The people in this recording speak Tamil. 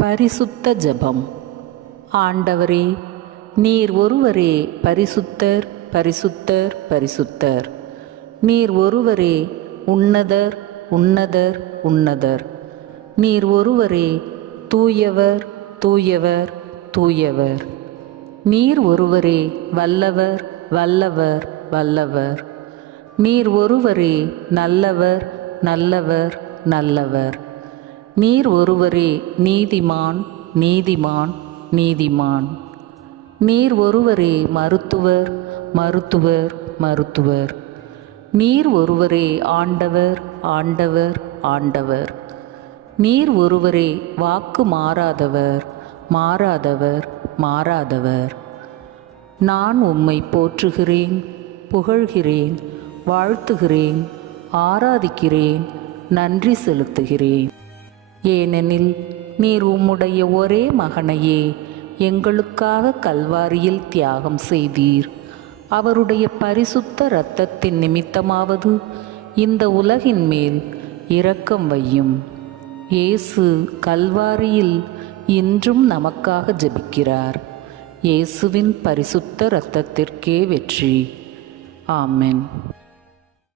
பரிசுத்த ஜெபம். ஆண்டவரே, நீர் ஒருவரே பரிசுத்தர், பரிசுத்தர், பரிசுத்தர். நீர் ஒருவரே உன்னதர், உன்னதர், உன்னதர். நீர் ஒருவரே தூயவர், தூயவர், தூயவர். நீர் ஒருவரே வல்லவர், வல்லவர், வல்லவர். நீர் ஒருவரே நல்லவர், நல்லவர், நல்லவர். நீர் ஒருவரே நீதிமான், நீதிமான், நீதிமான். நீர் ஒருவரே மருத்துவர், மருத்துவர், மருத்துவர். நீர் ஒருவரே ஆண்டவர், ஆண்டவர், ஆண்டவர். நீர் ஒருவரே வாக்கு மாறாதவர், மாறாதவர், மாறாதவர். நான் உம்மை போற்றுகிறேன், புகழ்கிறேன், வாழ்த்துகிறேன், ஆராதிக்கிறேன், நன்றி செலுத்துகிறேன். ஏனெனில் நீர் உம்முடைய ஒரே மகனையே எங்களுக்காக கல்வாரியில் தியாகம் செய்தீர். அவருடைய பரிசுத்த இரத்தத்தின் நிமித்தமாவது இந்த உலகின் மேல் இரக்கம் வையும். இயேசு கல்வாரியில் இன்றும் நமக்காக ஜெபிக்கிறார். இயேசுவின் பரிசுத்த இரத்தத்திற்கே வெற்றி. ஆமென்.